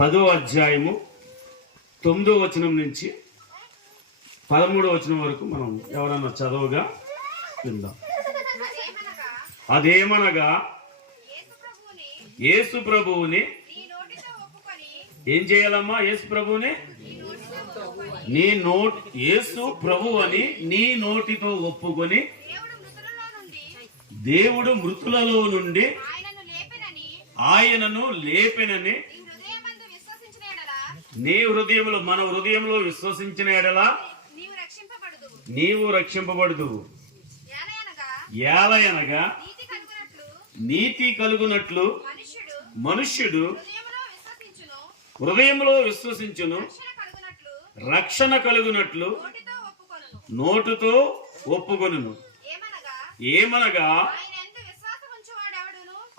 పదో అధ్యాయము తొమ్మిదో వచనం నుంచి పదమూడో వచనం వరకు మనం ఎవరన్నా చదవగా విందాం. అదేమనగా యేసు ప్రభువుని ఏం చేయాలమ్మా యేసు ప్రభువుని? నీ నోట్ యేసు ప్రభు అని నీ నోటితో ఒప్పుకొని దేవుడు మృతులలో నుండి దేవుడు మృతులలో నుండి ఆయనను లేపెనని ఆయనను లేపెనని నీ హృదయమందు విశ్వసించిన ఎడల నీ హృదయంలో మన హృదయంలో విశ్వసించిన ఎడలా? నీవు రక్షింపబడదు ఏలయనగా? నీతి కలుగునట్లు? మనుష్యుడు? హృదయంలో విశ్వసించును. రక్షణ కలుగునట్లు? నోటితో ఒప్పుకొనును. ఏమనగా?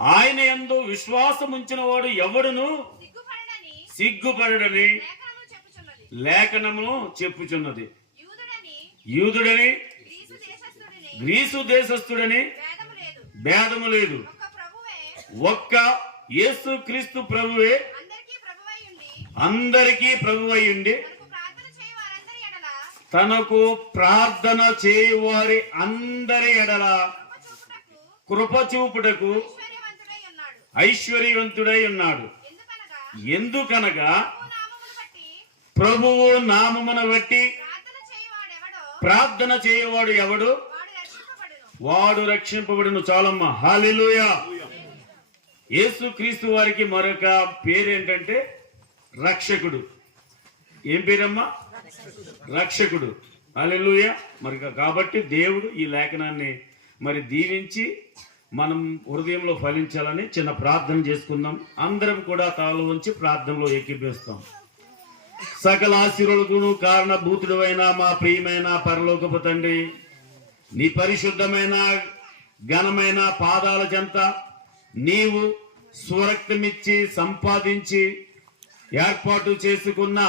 ఆయన ఎందు విశ్వాసం విశ్వాసముంచిన వాడు ఎవడును? సిగ్గుపడడని లేఖనము చెప్పుచున్నది. యూదుడని గ్రీసు దేశస్థుడిని భేదము లేదు. ఒక్క యేసు క్రీస్తు ప్రభువే అందరికీ ప్రభువై ఉండి అందరికీ ప్రభువై ఉండి తనకు ప్రార్థన చేయువారి అందరి ఎడల కృప చూపుటకు కృప చూపుటకు ఐశ్వర్యవంతుడై ఉన్నాడు. ఐశ్వర్యవంతుడై ఉన్నాడు. ఎందుకనగా ప్రభువు నామమును బట్టి ప్రార్థన చేయవాడు ఎవడు? వాడు రక్షింపబడును. వాడు రక్షింపబడును. చాలమ్మ. హాలిలుయా యేసు క్రీస్తు వారికి మరొక పేరేంటంటే రక్షకుడు. ఏం పేరమ్మా? రక్షకుడు. హాలిలుయ మరి కాబట్టి దేవుడు ఈ లేఖనాన్ని మరి దీవించి మనం హృదయంలో ఫలించాలని చిన్న ప్రార్థన చేసుకుందాం. అందరం కూడా తాళు ఉంచి ప్రార్థనలో ఏకీపిస్తాం సకల ఆశీర్వదును కారణభూతుడైన మా ప్రియమైన పరలోకపు తండ్రి నీ పరిశుద్ధమైన ఘనమైన పాదాల చెంత నీవు స్వరక్తమిచ్చి సంపాదించి ఏర్పాటు చేసుకున్న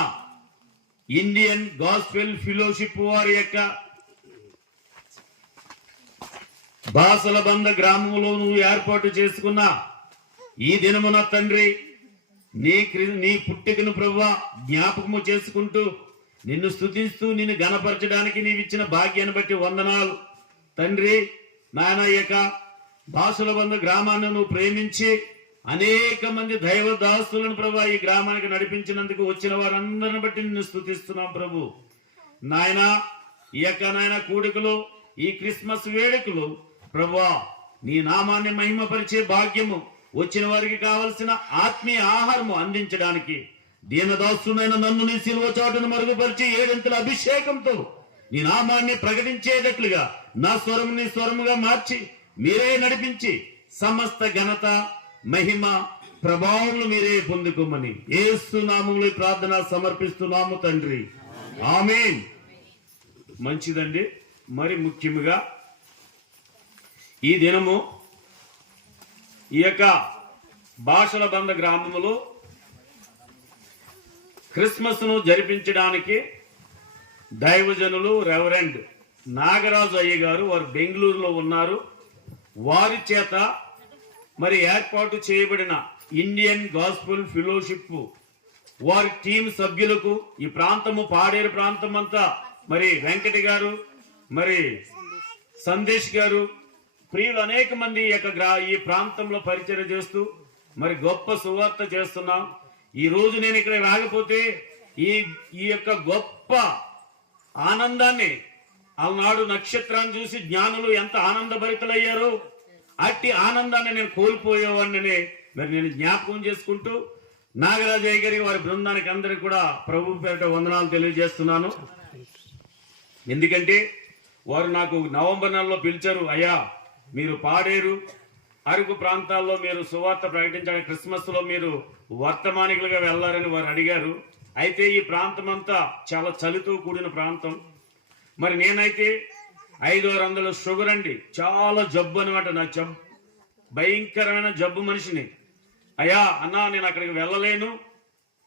ఇండియన్ గాస్పెల్ ఫిలోషిప్ వారి యొక్క బాసల బంద గ్రామంలో నువ్వు ఏర్పాటు చేసుకున్న ఈ దినమున తండ్రి నీ క్రి- నీ పుట్టికను ప్రభు జ్ఞాపకము చేసుకుంటూ నిన్ను స్థుతిస్తూ నిన్ను గణపరచడానికి నీవిచ్చిన భాగ్యాన్ని బట్టి వందనాలు. తండ్రి నాయన యొక్క భాషల బంధు గ్రామాన్ని నువ్వు ప్రేమించి అనేక మంది దైవ దాసులను ప్రభు ఈ గ్రామానికి నడిపించినందుకు వచ్చిన వారందరిని బట్టి నిన్ను స్థుతిస్తున్నాం ప్రభు. నాయన ఈ యొక్క నాయన కూడికలు ఈ క్రిస్మస్ వేడుకలు ప్రభా నీ నామాన్ని మహిమపరిచే భాగ్యము వచ్చిన వారికి కావలసిన ఆత్మీయ ఆహారము అందించడానికి దీనదాసునైన నన్ను నీ సిలువ చాటును మరుగుపరిచి ఏడంతల అభిషేకంతో నీ నామాన్ని ప్రకటించేటట్లుగా నా స్వరం నీ స్వరముగా మార్చి మీరే నడిపించి సమస్త ఘనత మహిమ ప్రభావములు మీరే పొందుకోమని ఏసు నామములు ప్రార్థన సమర్పిస్తున్నాము తండ్రి. ఆమె మంచిదండి. మరి ముఖ్యముగా ఈ దినము ఈ యొక్క భాషల బంద గ్రామములో క్రిస్మస్ను జరిపించడానికి దైవజనులు రెవరెండ్ నాగరాజు అయ్య గారు వారు బెంగళూరులో ఉన్నారు. వారి చేత మరి ఏర్పాటు చేయబడిన ఇండియన్ గాస్పుల్ ఫెలోషిప్ వారి టీం సభ్యులకు ఈ ప్రాంతము పాడేరు ప్రాంతం అంతా మరి వెంకట గారు మరి సందేశ్ గారు ప్రియులు అనేక మంది ఈ యొక్క ఈ ప్రాంతంలో పరిచయం చేస్తూ మరి గొప్ప సువార్త చేస్తున్నాం. ఈ రోజు నేను ఇక్కడ రాకపోతే ఈ ఈ యొక్క గొప్ప ఆనందాన్ని ఆనాడు నక్షత్రాన్ని చూసి జ్ఞానులు ఎంత ఆనందభరితులయ్యారో అట్టి ఆనందాన్ని నేను కోల్పోయేవాడిని మరి నేను జ్ఞాపకం చేసుకుంటూ నాగరాజయ్య గారి వారి బృందానికి అందరికి కూడా ప్రభు పేట వందనాలు తెలియజేస్తున్నాను. ఎందుకంటే వారు నాకు నవంబర్ నెలలో పిలిచారు అయ్యా మీరు పాడేరు. అరకు ప్రాంతాల్లో మీరు సువార్త ప్రకటించడానికి క్రిస్మస్లో మీరు వర్తమానికులుగా వెళ్ళారని వారు అడిగారు. అయితే ఈ ప్రాంతం అంతా చాలా చలితో కూడిన ప్రాంతం. మరి నేనైతే ఐదు ఆరు వందల షుగర్ అండి. చాలా జబ్బు అనమాట నా జబ్బు. భయంకరమైన జబ్బు మనిషిని. అయ్యా అన్నా నేను అక్కడికి వెళ్ళలేను.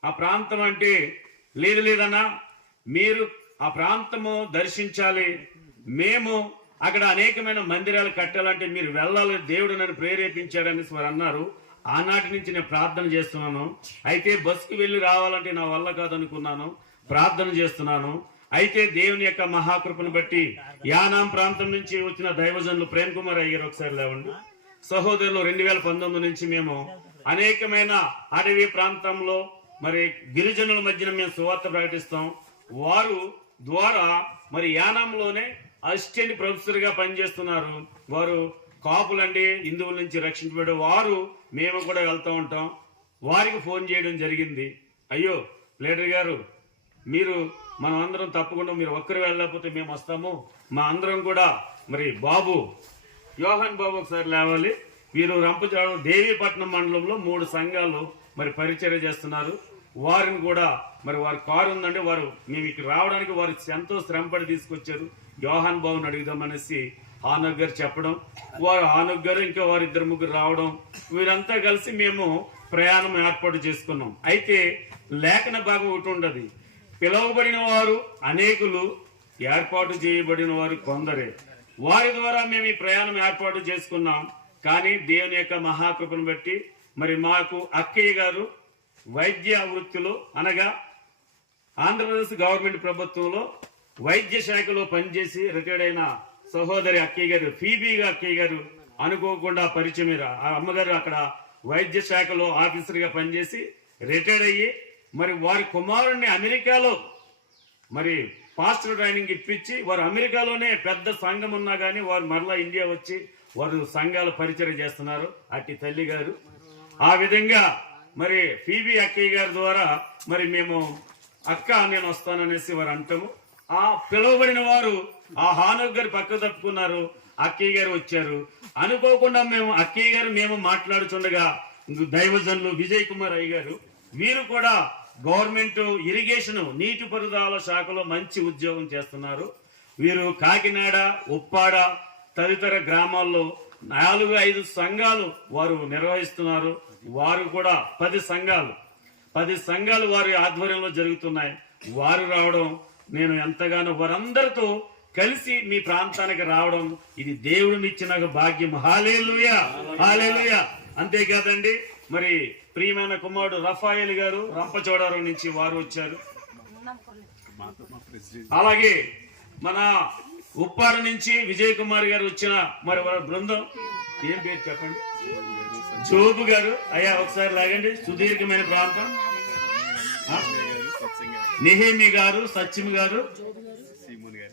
ఆ ప్రాంతం అంటే లేదు లేదన్నా మీరు ఆ ప్రాంతము దర్శించాలి. మేము అక్కడ అనేకమైన మందిరాలు కట్టాలంటే మీరు వెళ్ళాలని దేవుడు నన్ను ప్రేరేపించాడని వారు అన్నారు. ఆనాటి నుంచి నేను ప్రార్థన చేస్తున్నాను. అయితే బస్కి వెళ్ళి రావాలంటే నా వల్ల కాదనుకున్నాను. ప్రార్థన చేస్తున్నాను. అయితే దేవుని యొక్క మహాకృపను బట్టి యానాం ప్రాంతం నుంచి వచ్చిన దైవజనులు ప్రేమ్ కుమార్ అయ్యారు ఒకసారి లేవండి. సహోదరులు రెండు వేల పంతొమ్మిది నుంచి మేము అనేకమైన అడవి ప్రాంతంలో మరి గిరిజనుల మధ్యన మేము సువార్త ప్రకటిస్తాం. వారు ద్వారా మరి యానాంలోనే అసిస్టెంట్ ప్రొఫెసర్గా పనిచేస్తున్నారు. వారు కాపులండి హిందువుల నుంచి రక్షించబడే వారు మేము కూడా వెళ్తూ ఉంటాం. వారికి ఫోన్ చేయడం జరిగింది. అయ్యో లీడర్ గారు మీరు మనం అందరం తప్పకుండా మీరు ఒక్కరు వెళ్ళకపోతే మేము వస్తాము. మా అందరం కూడా మరి బాబు యోహన్ బాబు ఒకసారి లేవాలి. వీరు రంపచోడవరం దేవీపట్నం మండలంలో మూడు సంఘాలు మరి పరిచర్య చేస్తున్నారు. వారిని కూడా మరి వారి కారు ఉందంటే వారు మేము ఇక్కడ రావడానికి వారు ఎంతో శ్రమపడి తీసుకొచ్చారు. యోహాన్ బాబుని అడుగుదామనేసి హానక్ గారు చెప్పడం వారు హానక్ గారు ఇంకా వారు ఇద్దరు ముగ్గురు రావడం వీరంతా కలిసి మేము ప్రయాణం ఏర్పాటు చేసుకున్నాం. అయితే లేఖన భాగం ఒకటి ఉండదు. పిలువబడిన వారు అనేకులు ఏర్పాటు చేయబడిన వారు కొందరే. వారి ద్వారా మేము ఈ ప్రయాణం ఏర్పాటు చేసుకున్నాం. కానీ దేవుని యొక్క మహాకృపను బట్టి మరి మాకు అక్కయ్య గారు వైద్య వృత్తిలో అనగా ఆంధ్రప్రదేశ్ గవర్నమెంట్ ప్రభుత్వంలో వైద్య శాఖలో పనిచేసి రిటైర్డ్ అయిన సహోదరి అక్కయ్య గారు ఫీబీగా అక్కయ్య గారు అనుకోకుండా పరిచయం ఆ అమ్మగారు అక్కడ వైద్య శాఖలో ఆఫీసర్గా పనిచేసి రిటైర్డ్ అయ్యి మరి వారి కుమారుణ్ణి అమెరికాలో మరి పాస్టర్ ట్రైనింగ్ ఇప్పించి వారు అమెరికాలోనే పెద్ద సంఘం ఉన్నా కానీ వారు మరలా ఇండియా వచ్చి వారు సంఘాలు పరిచయం చేస్తున్నారు అట్టి తల్లి గారు. ఆ విధంగా మరి ఫీబీ అక్కయ్య గారి ద్వారా మరి మేము అక్క నేను వస్తాననేసి వారు అంటాము. ఆ పిలువబడిన వారు ఆ హానుక్ గారు పక్క తప్పుకున్నారు. అక్కయ్య గారు వచ్చారు. అనుకోకుండా మేము అక్కయ్య గారు మేము మాట్లాడుతుండగా దైవజనులు విజయ్ కుమార్ అయ్య గారు వీరు కూడా గవర్నమెంట్ ఇరిగేషన్ నీటిపారుదల శాఖలో మంచి ఉద్యోగం చేస్తున్నారు. వీరు కాకినాడ ఉప్పాడ తదితర గ్రామాల్లో నాలుగు ఐదు సంఘాలు వారు నిర్వహిస్తున్నారు. వారు కూడా పది సంఘాలు. పది సంఘాలు వారి ఆధ్వర్యంలో జరుగుతున్నాయి. వారు రావడం నేను ఎంతగానో వారందరితో కలిసి మీ ప్రాంతానికి రావడం ఇది దేవుడినిచ్చిన భాగ్యం. హాలేలుయ! హాలేలుయ! అంతేకాదండి మరి ప్రియమైన కుమారుడు రఫాయల్ గారు రంపచోడవరం నుంచి వారు వచ్చారు. అలాగే మన ఉప్పారు నుంచి విజయ్ కుమార్ గారు వచ్చిన మరి వారి బృందం ఏం పేరు చెప్పండి? జోబు గారు. అయ్యా ఒకసారి లాగండి. సుదీర్ఘమైన ప్రాంతం. నిహేమి గారు సత్యం గారు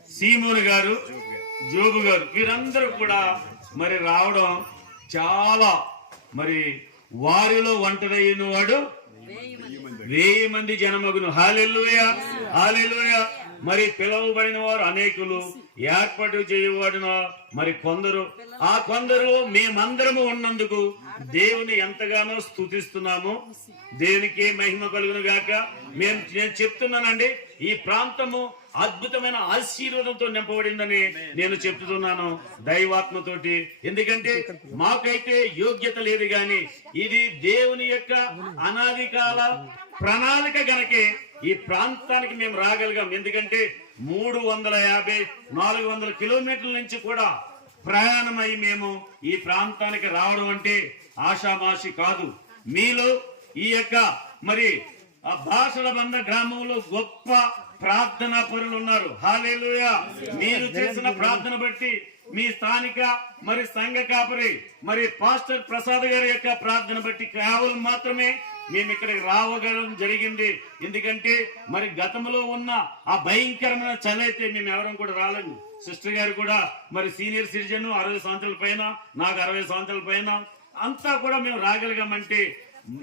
సీమోన్ గారు జోబు గారు వీరందరూ కూడా మరి రావడం చాలా మరి వారిలో ఒంటరైన వాడు వెయ్యి మంది జనమగును. హాలెల్లుయ హాలెల్లుయ మరి పిలువబడిన వారు అనేకులు ఏర్పాటు చేయబడిన మరి కొందరు. ఆ కొందరు మేమందరము ఉన్నందుకు దేవుని ఎంతగానో స్తుతిస్తున్నాము. దేవునికి మహిమ కలుగును గాక? మేము నేను చెప్తున్నానండి ఈ ప్రాంతము అద్భుతమైన ఆశీర్వాదంతో నింపబడిందని నేను చెప్తున్నాను దైవాత్మతోటి. ఎందుకంటే మాకైతే యోగ్యత లేదు గాని ఇది దేవుని యొక్క అనాది కాల ప్రణాళిక గనకే ఈ ప్రాంతానికి మేము రాగలిగాం. ఎందుకంటే మూడు వందల యాభై నాలుగు వందల కిలోమీటర్ల నుంచి కూడా ప్రయాణమై మేము ఈ ప్రాంతానికి రావడం అంటే ఆషామాషి కాదు. మీలో ఈ యొక్క మరి ఆ భాషల బంద గ్రామంలో గొప్ప ప్రార్థనా పరులు ఉన్నారు. హాలేలుయ! మీరు చేసిన ప్రార్థన బట్టి మీ స్థానిక మరి సంఘ కాపరి మరి పాస్టర్ ప్రసాద్ గారి యొక్క ప్రార్థన బట్టి కేవలం మాత్రమే మేము ఇక్కడికి రావగలం జరిగింది. ఎందుకంటే మరి గతంలో ఉన్న ఆ భయంకరమైన చలి అయితే మేము ఎవరం కూడా రాలేము సిస్టర్ గారు కూడా మరి సీనియర్ సిటిజన్ అరవై సంవత్సరాల పైన నాకు అరవై సంవత్సరాల పైన అంతా కూడా మేము రాగలిగామంటే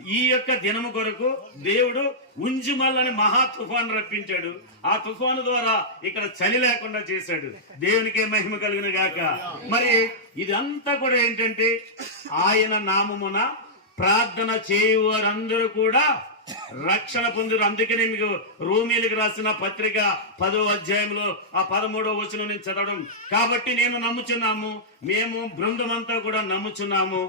ఈ యొక్క దినము కొరకు దేవుడు ఉంజుమల్లని మహా తుఫాను రప్పించాడు. ఆ తుఫాను ద్వారా ఇక్కడ చలి లేకుండా చేశాడు. దేవునికే మహిమ కలిగిన గాక. మరి ఇదంతా కూడా ఏంటంటే ఆయన నామమున ప్రార్థన చేయువారందరూ కూడా రక్షణ పొందురు. అందుకనే మీకు రోమిలకు రాసిన పత్రిక పదో అధ్యాయంలో ఆ పదమూడో వచనం నేను చదవడం. కాబట్టి నేను నమ్ముచున్నాము మేము బృందమంతా కూడా నమ్ముచున్నాము.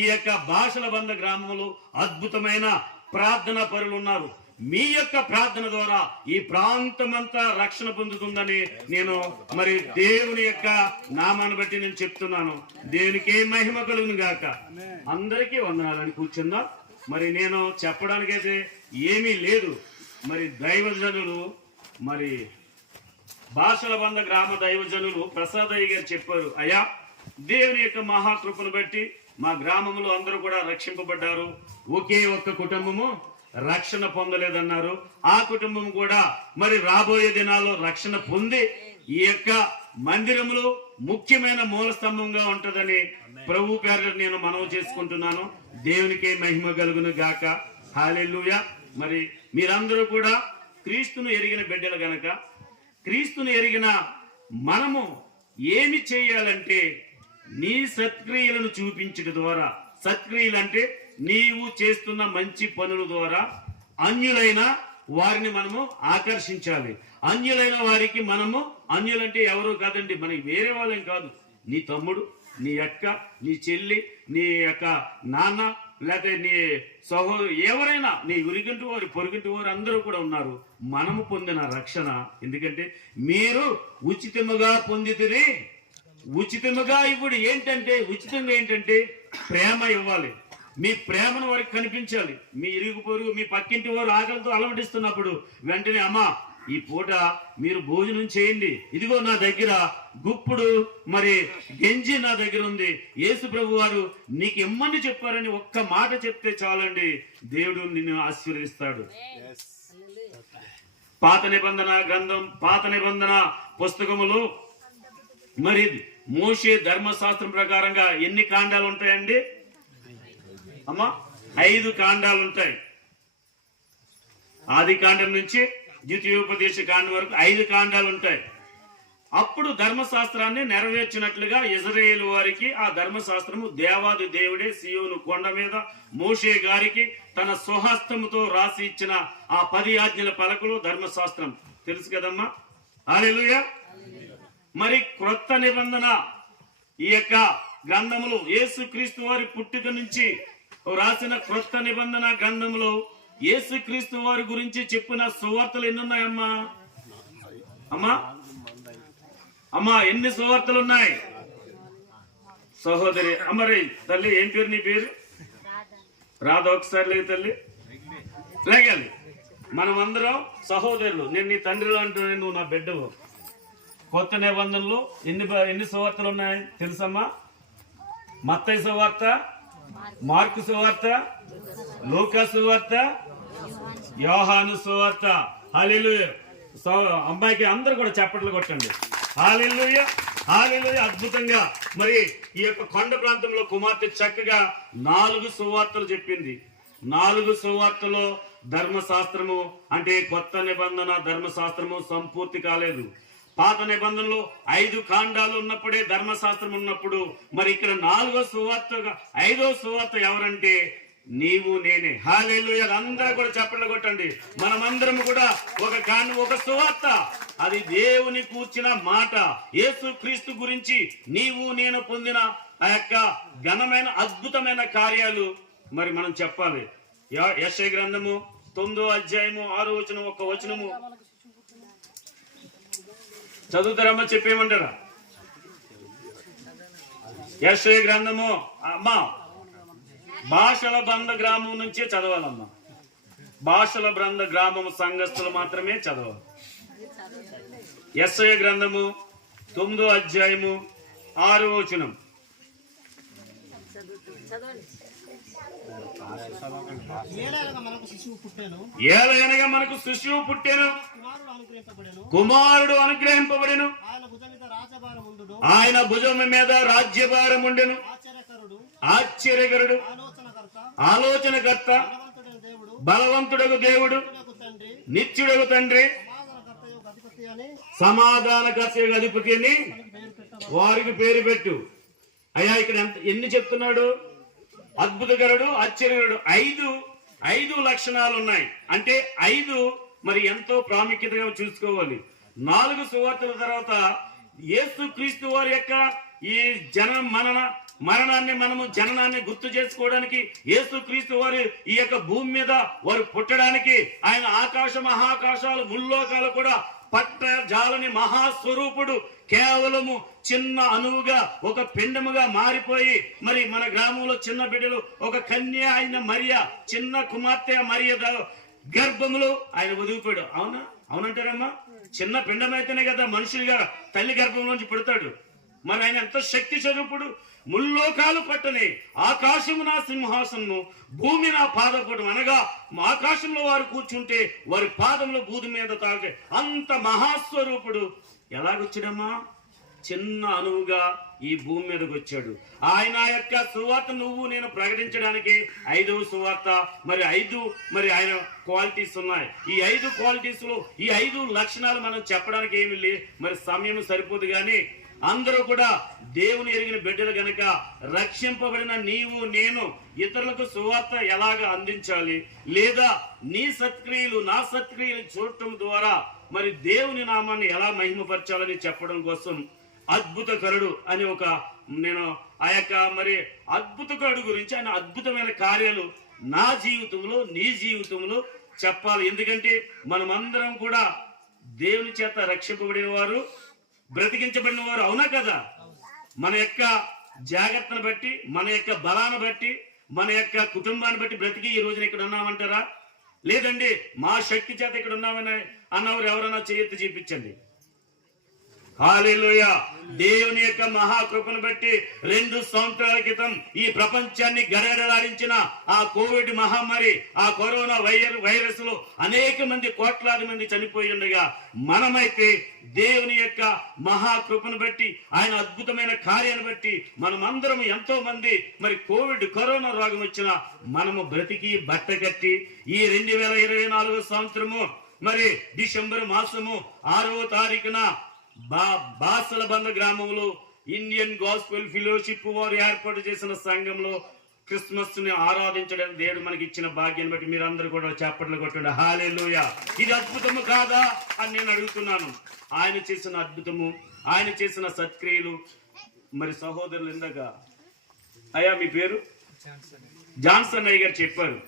ఈ యొక్క భాషల బంధ గ్రామంలో అద్భుతమైన ప్రార్థన పరులు ఉన్నారు. మీ యొక్క ప్రార్థన ద్వారా ఈ ప్రాంతమంతా రక్షణ పొందుతుందని నేను మరి దేవుని యొక్క నామాన్ని బట్టి నేను చెప్తున్నాను. దేవునికి మహిమ కలుగును గాక. అందరికీ వందనాలని కూర్చుందా. మరి నేను చెప్పడానికైతే ఏమీ లేదు. మరి దైవజనులు మరి భాషల వంద గ్రామ దైవజనులు ప్రసాదయ్య గారు చెప్పారు అయ్యా దేవుని యొక్క మహాకృపను బట్టి మా గ్రామంలో అందరూ కూడా రక్షింపబడ్డారు. ఒకే ఒక్క కుటుంబము రక్షణ పొందలేదన్నారు. ఆ కుటుంబం కూడా మరి రాబోయే దినాల్లో రక్షణ పొంది ఈ యొక్క మందిరములో ముఖ్యమైన మూల స్తంభంగా ఉంటదని ప్రభు పేరు నేను మనవి చేసుకుంటున్నాను. దేవునికే మహిమ కలుగును గాక. హాలెల్లుయా మరి మీరందరూ కూడా క్రీస్తును ఎరిగిన బిడ్డలు గనక క్రీస్తుని ఎరిగిన మనము ఏమి చేయాలంటే నీ సత్క్రియలను చూపించడం ద్వారా సత్క్రియలు అంటే నీవు చేస్తున్న మంచి పనుల ద్వారా అన్యులైన వారిని మనము ఆకర్షించాలి. అన్యులైన వారికి మనము అన్యులంటే ఎవరు కాదండి మనకి వేరే వాళ్ళం కాదు. నీ తమ్ముడు నీ అక్క నీ చెల్లి నీ యొక్క నాన్న లేకపోతే నీ సహోదరు ఎవరైనా నీ ఉరిగింటి వారు పొరుగింటి వారు అందరూ కూడా ఉన్నారు. మనము పొందిన రక్షణ. ఎందుకంటే మీరు ఉచితముగా పొందితిరి. ఉచితముగా ఇప్పుడు ఏంటంటే ఉచితంగా ఏంటంటే ప్రేమ ఇవ్వాలి. మీ ప్రేమను వారికి కనిపించాలి. మీ ఇరుగు పొరుగు మీ పక్కింటి వారు ఆకలితో అలమటిస్తున్నప్పుడు వెంటనే అమ్మా ఈ పూట మీరు భోజనం చేయండి. ఇదిగో నా దగ్గర గుప్పుడు మరి గెంజి నా దగ్గర ఉంది. యేసు ప్రభు వారు నీకు ఇమ్మని చెప్పారని ఒక్క మాట చెప్తే చాలండి. దేవుడు నిన్ను ఆశీర్వదిస్తాడు. పాత నిబంధన గ్రంథం పాత నిబంధన పుస్తకములు మరి మోషే ధర్మశాస్త్రం ప్రకారంగా ఎన్ని కాండాలు ఉంటాయండి? అమ్మా ఐదు కాండాలు ఉంటాయి. ఆది కాండం నుంచి ద్వితీయోపదేశ కాండం వరకు ఐదు కాండాలు ఉంటాయి. అప్పుడు ధర్మశాస్త్రాన్ని నెరవేర్చినట్లుగా ఇజ్రాయేల్ వారికి ఆ ధర్మశాస్త్రము దేవాది దేవుడే సియోను కొండ మీద మోషే గారికి తన స్వహస్తముతో రాసి ఇచ్చిన ఆ పది ఆజ్ఞల పలకలు ధర్మశాస్త్రం. తెలుసు కదమ్మా? హల్లెలూయా. మరి క్రొత్త నిబంధన ఈ యొక్క గ్రంథములు యేసుక్రీస్తు వారి పుట్టుక నుంచి రాసిన క్రొత్త నిబంధన గ్రంథములో యేసుక్రీస్తు వారి గురించి చెప్పిన సువార్తలు ఎన్ని ఉన్నాయమ్మా అమ్మా? అమ్మా ఎన్ని సువార్తలు ఉన్నాయి? సహోదరి అమ్మరి తల్లి ఏం పేరు నీ పేరు? రాధ ఒకసారి లేదు తల్లి. లేగాలి మనమందరం సహోదరులు. నేను నీ తండ్రిలో అంటున్నాను నువ్వు నా బిడ్డవు. కొత్త నిబంధనలు ఎన్ని ఎన్ని సువార్తలు ఉన్నాయి తెలుసమ్మా? మత్తయి సువార్త మార్కు సువార్త లూకా సువార్త యోహాను సువార్త. హాలేలుయ అమ్మాయికి అందరూ కూడా చప్పట్లు కొట్టండి. హాలేలుయ హాలేలుయ అద్భుతంగా. మరి ఈ యొక్క కొండ ప్రాంతంలో కుమార్తె చక్కగా నాలుగు సువార్తలు చెప్పింది. నాలుగు సువార్తలో ధర్మశాస్త్రము అంటే కొత్త నిబంధన ధర్మశాస్త్రము సంపూర్తి కాలేదు. పాత నిబంధనలో ఐదు కాండాలు ఉన్నప్పుడే ధర్మశాస్త్రం ఉన్నప్పుడు మరి ఇక్కడ నాలుగో సువార్త ఐదో సువార్త ఎవరంటే నీవు నేనే. హాలేలు అందరూ కూడా చప్పట్లు కొట్టండి. మనమందరం కూడా ఒక కాండ ఒక సువార్త. అది దేవుని కూర్చిన మాట. యేసు క్రీస్తు గురించి నీవు నేను పొందిన ఆ యొక్క ఘనమైన అద్భుతమైన కార్యాలు మరి మనం చెప్పాలి. యశ గ్రంథము తొమ్మిదో అధ్యాయము ఆరో వచనం ఒక వచనము. చదువుతారమ్మా చెప్పేయమంటారా? యశ్వ గ్రంథము అమ్మా భాషల బంధ గ్రామం నుంచే చదవాలమ్మా. భాషల బంధ గ్రామం సంఘస్థులు మాత్రమే చదవాలి. ఎస్ఐ గ్రంథము తొమ్మిదో అధ్యాయము ఆరో వచనం ఏలాగ మనకు శిశువు పుట్టాను ఏలయనగా మనకు శిశువు పుట్టాను. కుమారుడు అనుగ్రహింపబడిను. ఆయన భుజం మీద రాజ్యభారం ఉండెను. ఆశ్చర్యకరుడు ఆలోచనకర్త బలవంతుడకు దేవుడు నిత్యుడకు తండ్రి నిత్యుడగు తండ్రి సమాధానకర్త యొక్క అధిపతి అని వారికి పేరు పెట్టు. అయ్యా ఇక్కడ ఎంత ఎన్ని చెప్తున్నాడు? అద్భుతకరుడు ఆశ్చర్యకరుడు. ఐదు ఐదు లక్షణాలు ఉన్నాయి. అంటే ఐదు మరి ఎంతో ప్రాముఖ్యతగా చూసుకోవాలి. నాలుగు సువార్తల తర్వాత యేసు క్రీస్తు వారి యొక్క ఈ జన మనన మరణాన్ని మనము జననాన్ని గుర్తు చేసుకోవడానికి యేసుక్రీస్తు వారు ఈ యొక్క భూమి మీద వారు పుట్టడానికి ఆయన ఆకాశ మహాకాశాలు ముల్లోకాలు కూడా పట్టజాలని మహాస్వరూపుడు కేవలము చిన్న అణువుగా ఒక పిండముగా మారిపోయి మరి మన గ్రామంలో చిన్న బిడ్డలు ఒక కన్య అయిన మరియ చిన్న కుమార్తె మరియ గర్భములు గర్భములో ఆయన వదిలిపోయాడు. అవునా? అవునంటారమ్మా? చిన్న పిండమైతేనే కదా మనుషులుగా తల్లి గర్భంలోంచి పుడతాడు. మరి ఆయన ఎంత శక్తి స్వరూపుడు ముల్లోకాలు పట్టని ఆకాశము నా సింహాసనము భూమి నా పాదపడం అనగా ఆకాశంలో వారు కూర్చుంటే వారి పాదంలో భూమి మీద తాగే అంత మహాస్వరూపుడు. ఎలాగొచ్చాడమ్మా? చిన్న అణువుగా ఈ భూమి మీదకి వచ్చాడు. ఆయన యొక్క సువార్త నువ్వు నేను ప్రకటించడానికి ఐదవ సువార్త మరి ఐదు మరి ఆయన క్వాలిటీస్ ఉన్నాయి. ఈ ఐదు క్వాలిటీస్లో ఈ ఐదు లక్షణాలు మనం చెప్పడానికి ఏమి లే మరి సమయం సరిపోదు కానీ అందరూ కూడా దేవుని ఎరిగిన బిడ్డలు గనక రక్షింపబడిన నీవు నేను ఇతరులకు సువార్త ఎలాగ అందించాలి? లేదా నీ సత్క్రియలు నా సత్క్రియలు చూడటం ద్వారా మరి దేవుని నామాన్ని ఎలా మహిమపరచాలని చెప్పడం కోసం అద్భుతకరుడు అని ఒక నేను ఆ యొక్క మరి అద్భుతకరుడు గురించి ఆయన అద్భుతమైన కార్యాలు నా జీవితంలో నీ జీవితంలో చెప్పాలి. ఎందుకంటే మనమందరం కూడా దేవుని చేత రక్షింపబడిన వారు. బ్రతికించబడిన వారు అవునా కదా? మన యొక్క జాగ్రత్తను బట్టి మన యొక్క బలాన్ని బట్టి మన యొక్క కుటుంబాన్ని బట్టి బ్రతికి ఈ రోజున ఇక్కడ ఉన్నామంటారా? లేదండి మా శక్తి చేత ఇక్కడ ఉన్నామని అన్నవారు ఎవరైనా చేయెత్తి చూపించండి. హాలేలుయ. దేవుని యొక్క మహాకృపను బట్టి రెండు సంవత్సరాల క్రితం ఈ ప్రపంచాన్ని గడగడలాడించిన ఆ కోవిడ్ మహమ్మారి ఆ కరోనా వైరస్ వైరస్లో అనేక మంది కోట్లాది మంది చనిపోయి ఉండగా మనమైతే దేవుని యొక్క మహాకృపను బట్టి ఆయన అద్భుతమైన కార్యాన్ని బట్టి మనమందరం ఎంతో మంది మరి కోవిడ్ కరోనా రోగం వచ్చిన మనము బ్రతికి బట్ట కట్టి ఈ రెండు వేల ఇరవై నాలుగో సంవత్సరము మరి డిసెంబర్ మాసము ఆరవ తారీఖున బా బాసలబండ గ్రామంలో ఇండియన్ గాస్పెల్ ఫిలోషిప్ వారు ఏర్పాటు చేసిన సంఘంలో క్రిస్మస్ని ఆరాధించడం దేవుడు మనకి ఇచ్చిన భాగ్యాన్ని బట్టి మీరందరూ కూడా చేపట్లు కొట్టండి. హాలేలుయ. ఇది అద్భుతము కాదా అని నేను అడుగుతున్నాను. ఆయన చేసిన అద్భుతము ఆయన చేసిన సత్క్రియలు. మరి సహోదరులు ఇందాక అయ్యా మీ పేరు? జాన్సన్ అయ్య గారు చెప్పారు.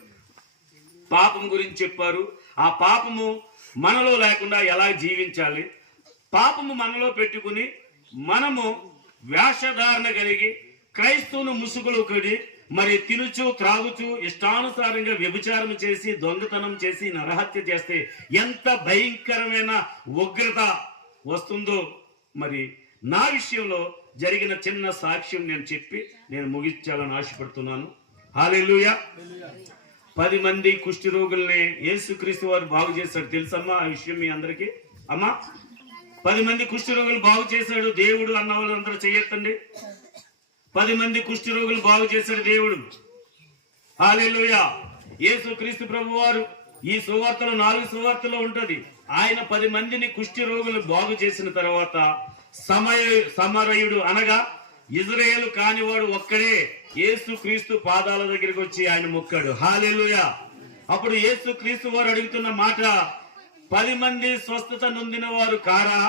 పాపం గురించి చెప్పారు. ఆ పాపము మనలో లేకుండా ఎలా జీవించాలి? పాపము మనలో పెట్టుకుని మనము వేషధారణ కలిగి క్రైస్తవును ముసుగులు కడి మరి తినుచు త్రాగుచు ఇష్టానుసారంగా వ్యభిచారం చేసి దొంగతనం చేసి నరహత్య చేస్తే ఎంత భయంకరమైన ఉగ్రత వస్తుందో మరి నా విషయంలో జరిగిన చిన్న సాక్ష్యం నేను చెప్పి నేను ముగించాలని ఆశపడుతున్నాను. హాలెలూయా పది మంది కుష్టి రోగుల్ని యేసుక్రీస్తు వారు బాగు చేశారు. తెలుసమ్మా ఆ విషయం మీ అందరికి? అమ్మా. పది మంది కుష్టి రోగులు బాగు చేశాడు దేవుడు అన్న వాళ్ళందరూ చెయ్యొద్దండి పది మంది కుష్టి రోగులు బాగు చేశాడు దేవుడు. హాలేలోయ యేసు క్రీస్తు ప్రభు వారు ఈ సువార్తలో నాలుగు సువార్తలో ఉంటది. ఆయన పది మందిని కుష్టి రోగులు బాగు చేసిన తర్వాత సమయ సమరయుడు అనగా ఇజ్రాయేల్ కానివాడు ఒక్కడే యేసు క్రీస్తు పాదాల దగ్గరికి వచ్చి ఆయన మొక్కాడు. హాలేలుయ అప్పుడు యేసు క్రీస్తు వారు అడుగుతున్న మాట పది మంది స్వస్థత నొందిన వారు కారా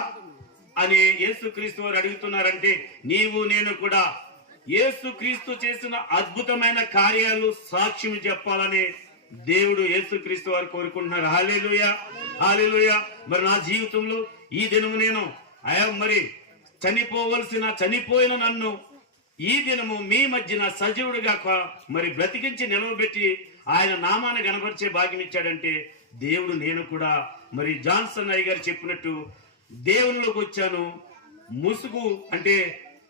అని యేసు క్రీస్తు వారు అడుగుతున్నారంటే నీవు నేను కూడా యేసు క్రీస్తు చేసిన అద్భుతమైన కార్యాలు సాక్ష్యం చెప్పాలని దేవుడు యేసు క్రీస్తు వారు కోరుకుంటున్నారు. హాలేలుయ హాలేలుయ మరి నా జీవితంలో ఈ దినము నేను అయా మరి చనిపోవలసిన చనిపోయిన నన్ను ఈ దినము మీ మధ్యన సజీవుడిగా మరి బ్రతికించి నిలవబెట్టి ఆయన నామాన్ని గనపరిచే భాగ్యం ఇచ్చాడంటే దేవుడు నేను కూడా. మరి జాన్సన్ అయ్య గారు చెప్పినట్టు దేవునిలోకి వచ్చాను. ముసుగు అంటే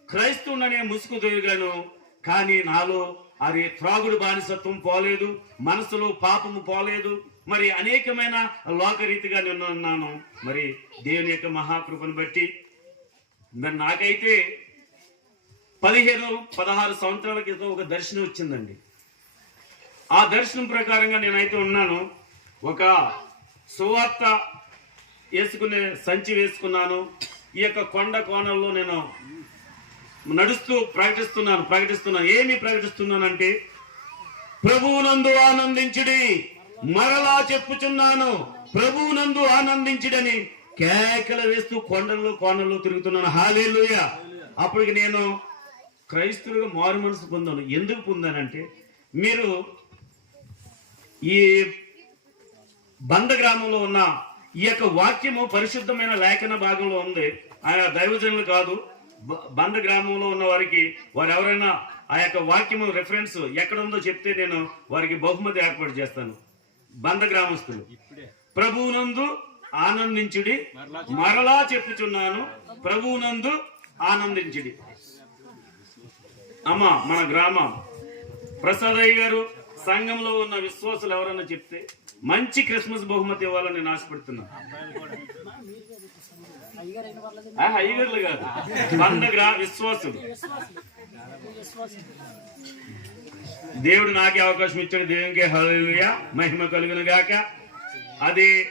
క్రైస్తవుననే ముసుగు తొలగాను కానీ నాలో అది త్రాగుడు బానిసత్వం పోలేదు. మనసులో పాపము పోలేదు. మరి అనేకమైన లోకరీతిగా నిన్న ఉన్నాను మరి దేవుని యొక్క మహాకృపను బట్టి మరి నాకైతే పదిహేను పదహారు సంవత్సరాల క్రితం ఒక దర్శనం వచ్చిందండి. ఆ దర్శనం ప్రకారంగా నేనైతే ఉన్నాను. ఒక సువార్త వేసుకునే సంచి వేసుకున్నాను. ఈ యొక్క కొండ కోణంలో నేను నడుస్తూ ప్రకటిస్తున్నాను ప్రకటిస్తున్నాను. ఏమి ప్రకటిస్తున్నానంటే ప్రభువునందు ఆనందించుడి మరలా చెప్పుచున్నాను. ప్రభువునందు ఆనందించుడని కేకలు వేస్తూ కొండల్లో కోణల్లో తిరుగుతున్నాను. హాలేలుయ అప్పటికి నేను క్రైస్తవులుగా మారు మనసు పొందాను. ఎందుకు పొందానంటే మీరు ఈ బంద గ్రామంలో ఉన్న ఈ యొక్క వాక్యము పరిశుద్ధమైన లేఖన భాగంలో ఉంది. ఆయన దైవజనులు కాదు. బంద గ్రామంలో ఉన్న వారికి వారు ఎవరైనా ఆ యొక్క వాక్యము రెఫరెన్స్ ఎక్కడ ఉందో చెప్తే నేను వారికి బహుమతి ఏర్పాటు చేస్తాను. బంద గ్రామస్తులు ప్రభువునందు ఆనందించుడి. మరలా చెప్పుచున్నాను. ప్రభువునందు ఆనందించుడి. అమ్మ మన గ్రామం. ప్రసాదయ్య గారు సంఘంలో ఉన్న విశ్వాసులు ఎవరన్నా చెప్తే మంచి క్రిస్మస్ బహుమతి ఇవ్వాలని నేను ఆశపడుతున్నా. ఆ, కాదు. వంద విశ్వాసులు. దేవుడు నాకే అవకాశం ఇచ్చాడు. దేవునికే హలుగా మహిమ కలుగును గాక. అది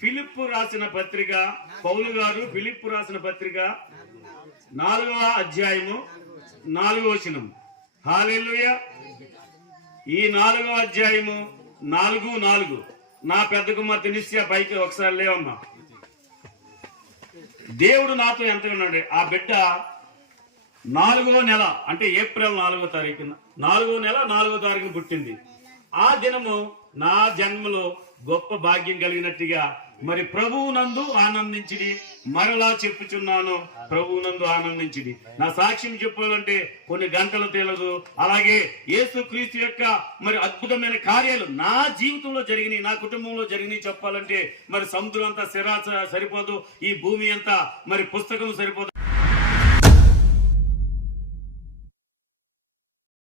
ఫిలిప్పు రాసిన పత్రిక పౌలు గారు ఫిలిప్పు రాసిన పత్రిక నాలుగవ అధ్యాయము నాలుగవ వచనం హాలెలుయా ఈ నాలుగో అధ్యాయము నాలుగు నాలుగు. నా పెద్ద కుమార్తె నిశ్చయ పైకి ఒకసారి లేవమ్మా. దేవుడు నాతో ఎంత ఉన్నాడు ఆ బిడ్డ నాలుగో నెల అంటే ఏప్రిల్ నాలుగో తారీఖున నాలుగో నెల నాలుగో తారీఖున పుట్టింది. ఆ దినము నా జన్మలో గొప్ప భాగ్యం కలిగినట్టుగా మరి ప్రభువునందు ఆనందించిడి. మరలా చెప్పుచున్నాను ప్రభువునందు ఆనందించిడి. నా సాక్ష్యం చెప్పాలంటే కొన్ని గంటలు తేలదు. అలాగే యేసు క్రీస్తు యొక్క మరి అద్భుతమైన కార్యాలు నా జీవితంలో జరిగినాయి నా కుటుంబంలో జరిగినాయి చెప్పాలంటే మరి సముద్రం అంతా సిరా సరిపోదు ఈ భూమి అంతా మరి పుస్తకం సరిపోదు.